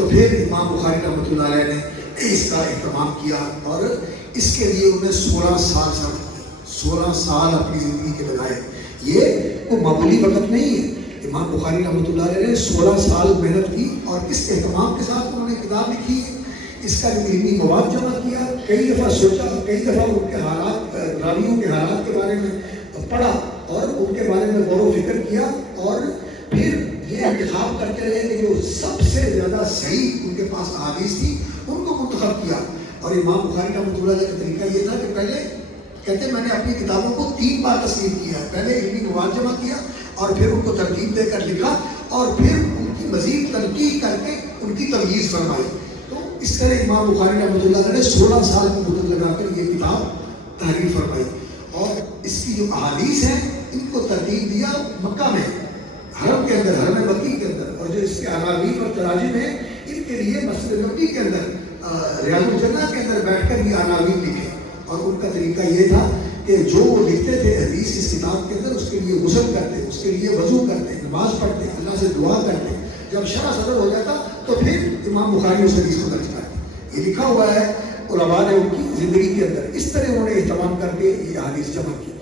تو پھر امام بخاری رحمۃ اللہ علیہ نے اس کا اہتمام کیا اور اس کے لیے انہیں 16 سال صرف کی، 16 سال اپنی زندگی کے لگائے. یہ کوئی معمولی وقت نہیں ہے. امام بخاری رحمۃ اللہ علیہ نے 16 سال محنت کی اور اس اہتمام کے ساتھ انہوں نے کتاب لکھی ہے. اس کا علمی مواد جمع کیا، کئی دفعہ سوچا، کئی دفعہ ان کے حالات، راویوں کے حالات کے بارے میں پڑھا اور ان کے بارے میں غور و فکر کیا اور پھر یہ انتخاب کرتے رہے کہ جو سب سے زیادہ صحیح ان کے پاس احادیث تھی ان کو منتخب کیا. اور امام بخاری رحمۃ اللہ علیہ کا طریقہ یہ تھا کہ پہلے کہتے ہیں میں نے اپنی کتابوں کو 3 بار تصنیف کیا ہے. پہلے علمی مواد جمع کیا اور پھر ان کو ترتیب دے کر لکھا اور پھر ان کی مزید تنقیح کر کے ان کی تمییز فرمائی. تو اس طرح امام بخاری رحمۃ اللہ علیہ نے 16 سال کی مدت لگا کر یہ کتاب تحریر فرمائی اور اس کی جو احادیث ہیں ان کو ترتیب دیا مکہ میں، حرم کے اندر، حرم مکی کے اندر. اور جو اس کے عناوین اور تراجم ہیں ان کے لیے مسجد نبوی کے اندر ریاض الجنہ کے اندر بیٹھ کر یہ عناوین لکھے. اور ان کا طریقہ یہ تھا کہ جو وہ لکھتے تھے حدیث اس کتاب کے اندر، اس کے لیے غسل کرتے، اس کے لیے وضو کرتے، نماز پڑھتے، اللہ سے دعا کرتے. جب شرح صدر ہو جاتا تو پھر امام بخاری اس حدیث کو درج کرتے. یہ لکھا ہوا ہے علماء نے ان کی زندگی کے اندر. اس طرح انہوں نے اہتمام کر کے یہ حدیث جمع کی.